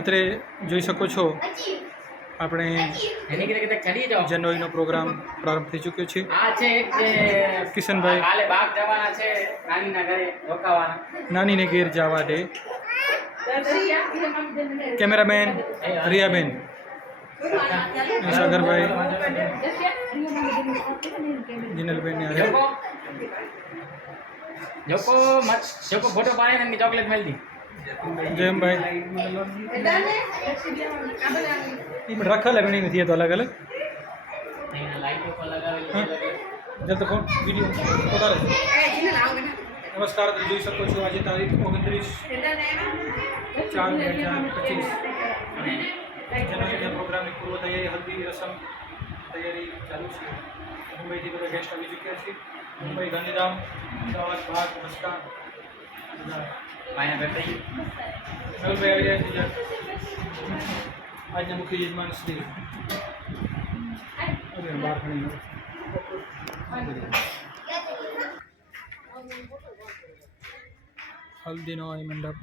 અત્રે જોઈ શકો છો આપણે જાન્યુઆરીનો પ્રોગ્રામ પ્રારંભ થઈ ચૂક્યો છે. કિશનભાઈ નાનીને ઘેર જવા દે. કેમેરામેન રિયાબેન, સાગરભાઈ, જીનલબેન ને જોકો ફોટો પાડે ને ચોકલેટ મળી દી. જયમભાઈ રખેલા બની નથી તો અલગ અલગ જલ્દી ફોન વિડીયો ઉતારે. નમસ્કાર, જોઈ શકો છો આજે તારીખ 29/4/2025 જાન્યુઆરીના પ્રોગ્રામની પૂર્વ તૈયારી, હલ્દી રસમ તૈયારી ચાલુ છે. મુંબઈથી બધા ગેસ્ટ આવી ચૂક્યા છે. મુંબઈ, ગાંધીધામ, અમદાવાદ, ભાગ, મસ્કા આવી રહ્યા છે. આજના મુખ્ય યજમાન શ્રી બહાર ખડી હલ્દીનો આ મંડપ.